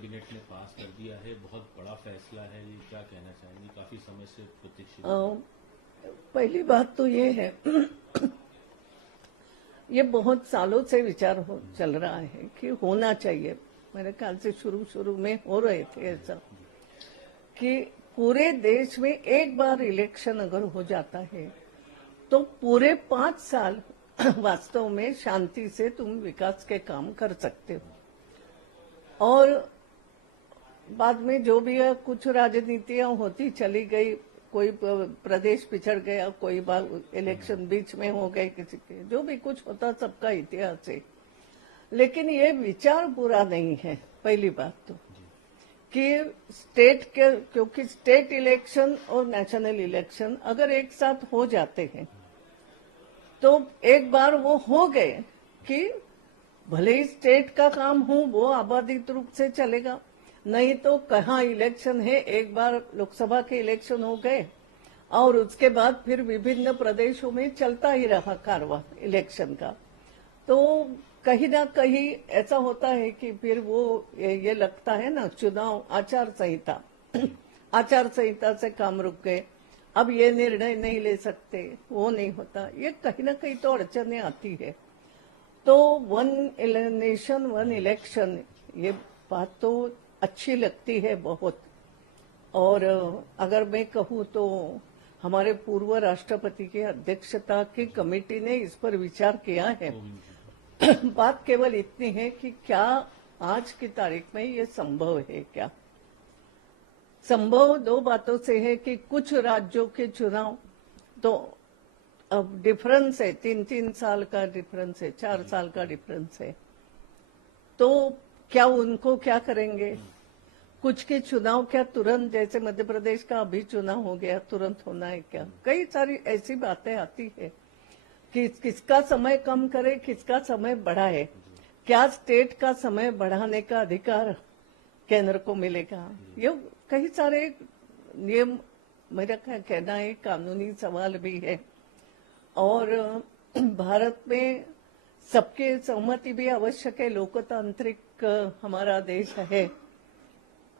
Cabinet ने पास कर दिया है, बहुत बड़ा फैसला है, ये क्या कहना चाहेंगे? काफी समय से प्रतीक्षित। पहली बात तो ये है ये बहुत सालों से विचार चल रहा है कि होना चाहिए। मेरे ख्याल से शुरू में हो रहे थे ऐसा कि पूरे देश में एक बार इलेक्शन अगर हो जाता है तो पूरे 5 साल वास्तव में शांति से तुम विकास के काम कर सकते हो। और बाद में जो भी है, कुछ राजनीतियां होती चली गई, कोई प्रदेश पिछड़ गया, कोई बार इलेक्शन बीच में हो गए किसी के, जो भी कुछ होता सबका इतिहास है। लेकिन ये विचार बुरा नहीं है। पहली बात तो कि स्टेट के, क्योंकि स्टेट इलेक्शन और नेशनल इलेक्शन अगर एक साथ हो जाते हैं तो एक बार वो हो गए कि भले ही स्टेट का काम हो वो आबादित रूप से चलेगा, नहीं तो कहाँ इलेक्शन है, एक बार लोकसभा के इलेक्शन हो गए और उसके बाद फिर विभिन्न प्रदेशों में चलता ही रहा कारवां इलेक्शन का। तो कहीं ना कहीं ऐसा होता है कि फिर वो ये लगता है ना, चुनाव आचार संहिता आचार संहिता से काम रुक गए, अब ये निर्णय नहीं ले सकते, वो नहीं होता, ये कहीं ना कहीं तो अड़चने आती है। तो वन नेशन वन इलेक्शन, ये बात तो अच्छी लगती है बहुत। और अगर मैं कहूँ तो हमारे पूर्व राष्ट्रपति की अध्यक्षता की कमेटी ने इस पर विचार किया है। बात केवल इतनी है कि क्या आज की तारीख में ये संभव है? क्या संभव 2 बातों से है कि कुछ राज्यों के चुनाव तो अब डिफरेंस है, 3-3 साल का डिफरेंस है, 4 साल का डिफरेंस है, तो क्या उनको क्या करेंगे? कुछ के चुनाव क्या तुरंत, जैसे मध्य प्रदेश का अभी चुनाव हो गया, तुरंत होना है क्या? कई सारी ऐसी बातें आती है कि किसका समय कम करे, किसका समय बढ़ाए, क्या स्टेट का समय बढ़ाने का अधिकार केंद्र को मिलेगा? ये कई सारे नियम, मेरा कहना है कानूनी सवाल भी है। और भारत में सबके सहमति भी आवश्यक है, लोकतांत्रिक हमारा देश है,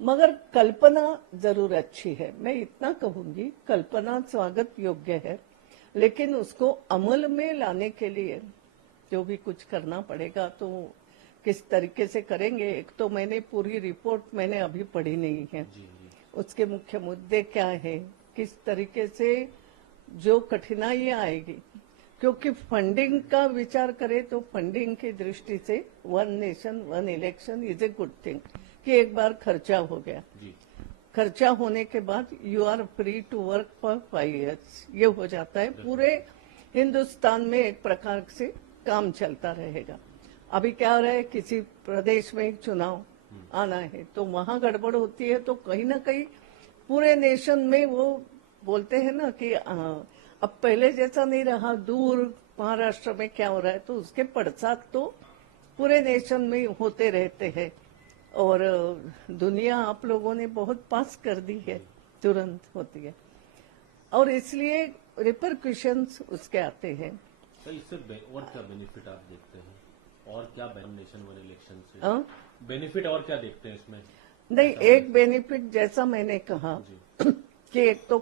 मगर कल्पना जरूर अच्छी है। मैं इतना कहूंगी, कल्पना स्वागत योग्य है, लेकिन उसको अमल में लाने के लिए जो भी कुछ करना पड़ेगा तो किस तरीके से करेंगे। एक तो मैंने पूरी रिपोर्ट मैंने अभी पढ़ी नहीं है, उसके मुख्य मुद्दे क्या है, किस तरीके से जो कठिनाइयां आएगी, क्योंकि फंडिंग का विचार करें तो फंडिंग की दृष्टि से one nation one election is a good thing कि एक बार खर्चा हो गया, खर्चा होने के बाद you are free to work for 5 years, ये हो जाता है। पूरे हिंदुस्तान में एक प्रकार से काम चलता रहेगा। अभी क्या हो रहा है, किसी प्रदेश में एक चुनाव आना है तो वहां गड़बड़ होती है तो कहीं ना कहीं पूरे नेशन में वो बोलते हैं ना कि अब पहले जैसा नहीं रहा, दूर महाराष्ट्र में क्या हो रहा है तो उसके पड़साद तो पूरे नेशन में होते रहते हैं। और दुनिया आप लोगों ने बहुत पास कर दी है, तुरंत होती है, और इसलिए रिपरक्यूशंस उसके आते हैं। इससे और क्या बेनिफिट आप देखते हैं, और क्या नेशन वन इलेक्शन से बेनिफिट और क्या देखते हैं इसमें? नहीं, एक बेनिफिट जैसा मैंने कहा कि एक तो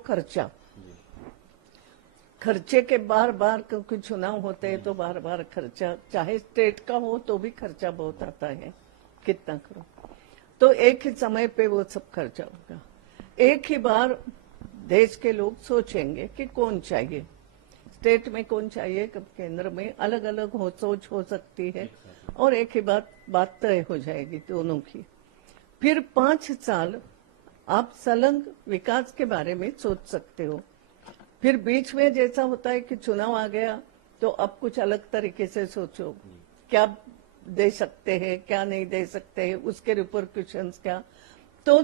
खर्चे के बार बार, क्योंकि चुनाव होते हैं तो बार बार खर्चा, चाहे स्टेट का हो तो भी खर्चा बहुत आता है, कितना करो, तो एक ही समय पे वो सब खर्चा होगा। एक ही बार देश के लोग सोचेंगे कि कौन चाहिए, स्टेट में कौन चाहिए, कब केंद्र में, अलग अलग सोच हो सकती है, और एक ही बात तय हो जाएगी दोनों की। फिर 5 साल आप संलग्न विकास के बारे में सोच सकते हो। फिर बीच में जैसा होता है कि चुनाव आ गया तो अब कुछ अलग तरीके से सोचो, क्या दे सकते हैं, क्या नहीं दे सकते हैं, उसके रिपरक्यूशंस क्या। तो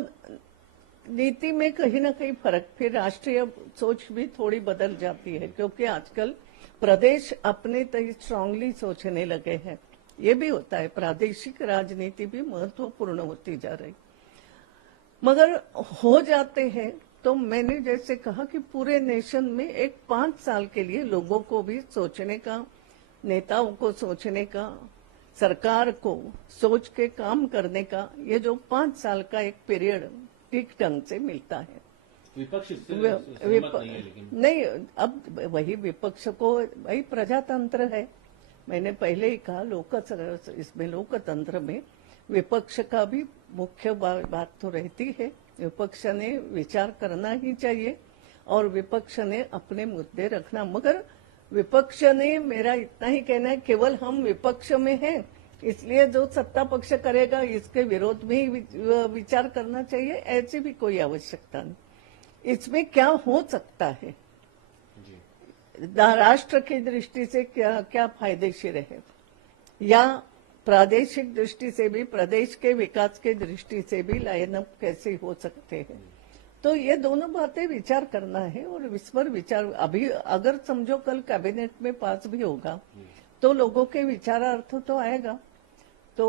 नीति में कहीं ना कहीं फर्क, फिर राष्ट्रीय सोच भी थोड़ी बदल जाती है, क्योंकि आजकल प्रदेश अपने तय स्ट्रांगली सोचने लगे हैं। ये भी होता है, प्रादेशिक राजनीति भी महत्वपूर्ण होती जा रही, मगर हो जाते हैं। तो मैंने जैसे कहा कि पूरे नेशन में एक 5 साल के लिए लोगों को भी सोचने का, नेताओं को सोचने का सरकार को सोच के काम करने का ये जो 5 साल का एक पीरियड ठीक ढंग से मिलता है। विपक्ष इससे वे- सहमत नहीं है, लेकिन नहीं, अब वही विपक्ष को, वही प्रजातंत्र है। मैंने पहले ही कहा, इसमें लोकतंत्र में विपक्ष का भी मुख्य बात तो रहती है। विपक्ष ने विचार करना ही चाहिए और विपक्ष ने अपने मुद्दे रखना, मगर विपक्ष ने, मेरा इतना ही कहना है, केवल हम विपक्ष में हैं इसलिए जो सत्ता पक्ष करेगा इसके विरोध में ही विचार करना चाहिए, ऐसी भी कोई आवश्यकता नहीं। इसमें क्या हो सकता है, जी राष्ट्र की दृष्टि से क्या क्या फायदेशीर है, या प्रादेशिक दृष्टि से भी, प्रदेश के विकास के दृष्टि से भी लाइन अप कैसे हो सकते हैं, तो ये दोनों बातें विचार करना है। और इस पर विचार अभी अगर समझो कल कैबिनेट में पास भी होगा तो लोगों के विचारार्थ तो आएगा। तो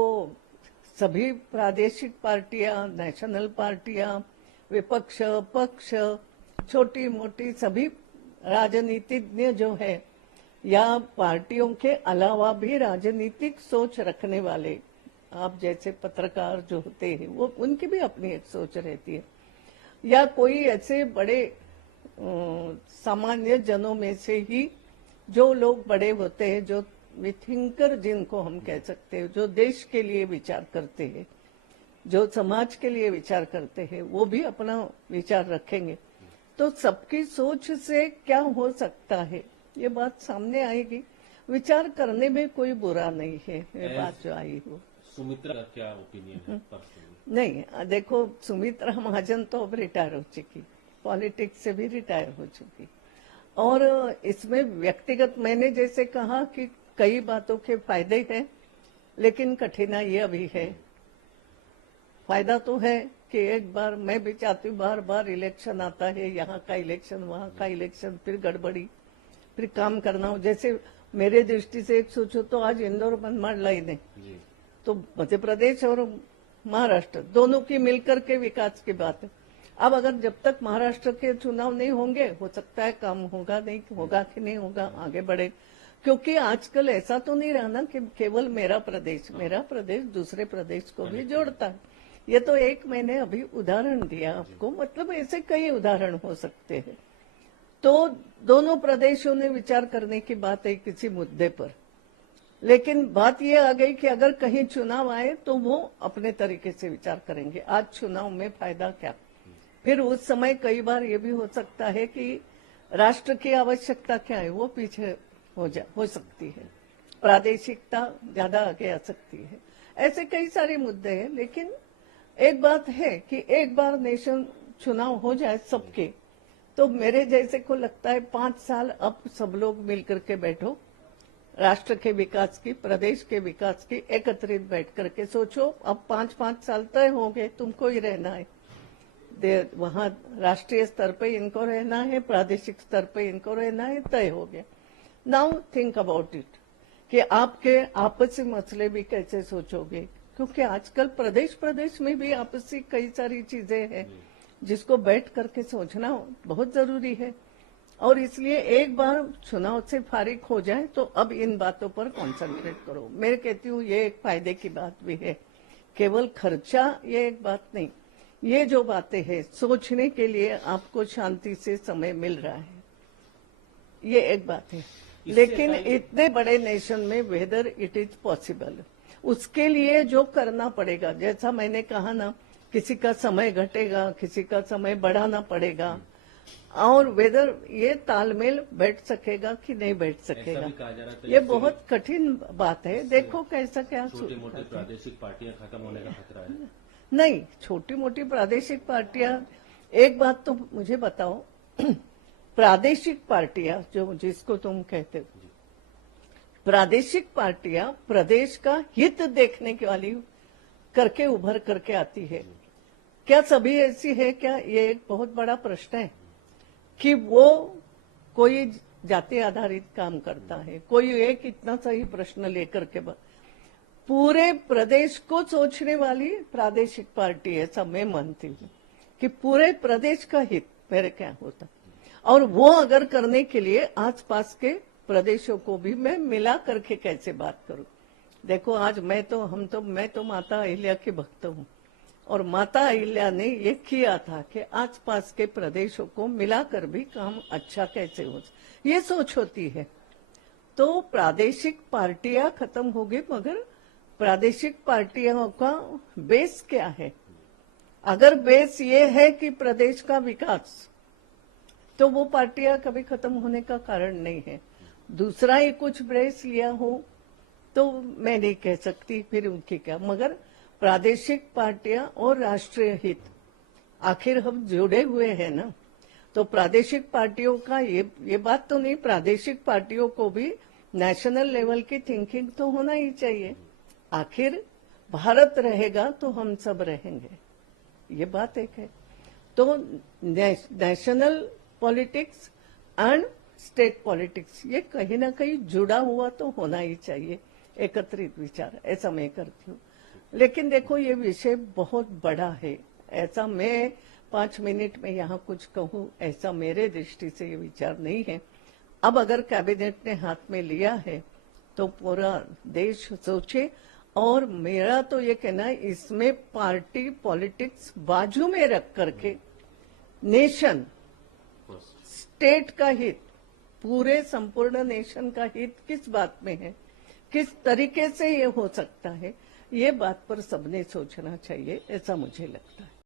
सभी प्रादेशिक पार्टियां, नेशनल पार्टियां, विपक्ष, पक्ष, छोटी मोटी सभी राजनीतिज्ञ जो है, या पार्टियों के अलावा भी राजनीतिक सोच रखने वाले, आप जैसे पत्रकार जो होते हैं, वो उनकी भी अपनी एक सोच रहती है, या कोई ऐसे बड़े सामान्य जनों में से ही जो लोग बड़े होते हैं, जो थिंकर जिनको हम कह सकते हैं, जो देश के लिए विचार करते हैं, जो समाज के लिए विचार करते हैं, वो भी अपना विचार रखेंगे। तो सबकी सोच से क्या हो सकता है ये बात सामने आएगी। विचार करने में कोई बुरा नहीं है, ये बात जो आई हो। सुमित्रा का क्या ओपिनियन है पर्सनली? नहीं, देखो, सुमित्रा महाजन तो अब रिटायर हो चुकी, पॉलिटिक्स से भी रिटायर हो चुकी, और इसमें व्यक्तिगत, मैंने जैसे कहा कि कई बातों के फायदे हैं, लेकिन कठिनाई ये अभी है। फायदा तो है कि एक बार, मैं भी चाहती हूँ, बार बार इलेक्शन आता है, यहाँ का इलेक्शन, वहाँ का इलेक्शन, फिर गड़बड़ी, फिर काम करना हो। जैसे मेरे दृष्टि से एक सोचो तो आज इंदौर मनमाड़ लाइन है, जी तो मध्य प्रदेश और महाराष्ट्र दोनों की मिलकर के विकास की बात है। अब अगर जब तक महाराष्ट्र के चुनाव नहीं होंगे, हो सकता है काम होगा नहीं, होगा कि नहीं होगा, आगे बढ़े। क्योंकि आजकल ऐसा तो नहीं रहा ना कि केवल मेरा प्रदेश दूसरे प्रदेश को भी जोड़ता है। ये तो एक मैंने अभी उदाहरण दिया आपको, मतलब ऐसे कई उदाहरण हो सकते हैं। तो दोनों प्रदेशों ने विचार करने की बात है किसी मुद्दे पर, लेकिन बात यह आ गई कि अगर कहीं चुनाव आए तो वो अपने तरीके से विचार करेंगे, आज चुनाव में फायदा क्या। फिर उस समय कई बार ये भी हो सकता है कि राष्ट्र की आवश्यकता क्या है वो पीछे हो सकती है, प्रादेशिकता ज्यादा आगे आ सकती है। ऐसे कई सारे मुद्दे हैं, लेकिन एक बात है कि एक बार नेशन चुनाव हो जाए सबके, तो मेरे जैसे को लगता है 5 साल अब सब लोग मिलकर के बैठो, राष्ट्र के विकास की, प्रदेश के विकास की एकत्रित बैठ करके सोचो। अब 5-5 साल तय हो गए, तुमको ही रहना है, वहां राष्ट्रीय स्तर पे इनको रहना है, प्रादेशिक स्तर पे इनको रहना है, तय हो गया। नाउ थिंक अबाउट इट कि आपके आपसी मसले भी कैसे सोचोगे, क्योंकि आजकल प्रदेश में भी आपसी कई सारी चीजें हैं जिसको बैठ करके सोचना बहुत जरूरी है। और इसलिए एक बार चुनाव से फारिग हो जाए तो अब इन बातों पर कंसंट्रेट करो। मैं कहती हूँ ये एक फायदे की बात भी है, केवल खर्चा ये एक बात नहीं, ये जो बातें हैं सोचने के लिए आपको शांति से समय मिल रहा है, ये एक बात है। लेकिन इतने बड़े नेशन में वेदर इट इज पॉसिबल, उसके लिए जो करना पड़ेगा, जैसा मैंने कहा ना, किसी का समय घटेगा, किसी का समय बढ़ाना पड़ेगा, और वेदर ये तालमेल बैठ सकेगा कि नहीं बैठ सकेगा, ऐसा भी कहा जा रहा था ये बहुत कठिन बात है। देखो कैसा क्या छोटी मोटी प्रादेशिक पार्टियां खत्म होने का खतरा है। नहीं, छोटी मोटी प्रादेशिक पार्टियां, एक बात तो मुझे बताओ, प्रादेशिक पार्टियां जो जिसको तुम कहते हो, प्रादेशिक पार्टियां प्रदेश का हित देखने की वाली करके उभर करके आती है। क्या सभी ऐसी है क्या? ये एक बहुत बड़ा प्रश्न है कि वो कोई जाति आधारित काम करता है, कोई एक इतना सही प्रश्न लेकर के पूरे प्रदेश को सोचने वाली प्रादेशिक पार्टी है। ऐसा मैं मानती हूँ कि पूरे प्रदेश का हित मेरे क्या होता, और वो अगर करने के लिए आसपास के प्रदेशों को भी मैं मिला करके कैसे बात करूं, देखो आज मैं तो माता अहिल्या की भक्त हूँ, और माता अहिल्या ने ये किया था कि आसपास के प्रदेशों को मिलाकर भी काम अच्छा कैसे हो, ये सोच होती है। तो प्रादेशिक पार्टियां खत्म होगी, मगर प्रादेशिक पार्टियों का बेस क्या है? अगर बेस ये है कि प्रदेश का विकास, तो वो पार्टियां कभी खत्म होने का कारण नहीं है। दूसरा ही कुछ बेस लिया हो तो मैं नहीं कह सकती फिर उनकी क्या, मगर प्रादेशिक पार्टियां और राष्ट्रीय हित, आखिर हम जुड़े हुए हैं ना। तो प्रादेशिक पार्टियों का ये बात तो नहीं, प्रादेशिक पार्टियों को भी नेशनल लेवल की थिंकिंग तो होना ही चाहिए। आखिर भारत रहेगा तो हम सब रहेंगे, ये बात एक है। तो national politics and state politics ये कहीं ना कहीं जुड़ा हुआ तो होना ही चाहिए, एकत्रित विचार, ऐसा मैं करती हूँ। लेकिन देखो ये विषय बहुत बड़ा है, ऐसा मैं 5 मिनट में यहाँ कुछ कहूँ ऐसा मेरे दृष्टि से ये विचार नहीं है। अब अगर कैबिनेट ने हाथ में लिया है तो पूरा देश सोचे, और मेरा तो ये कहना है इसमें पार्टी पॉलिटिक्स बाजू में रख करके नेशन, स्टेट का हित, पूरे संपूर्ण नेशन का हित किस बात में है, किस तरीके से ये हो सकता है, ये बात पर सबने सोचना चाहिए, ऐसा मुझे लगता है।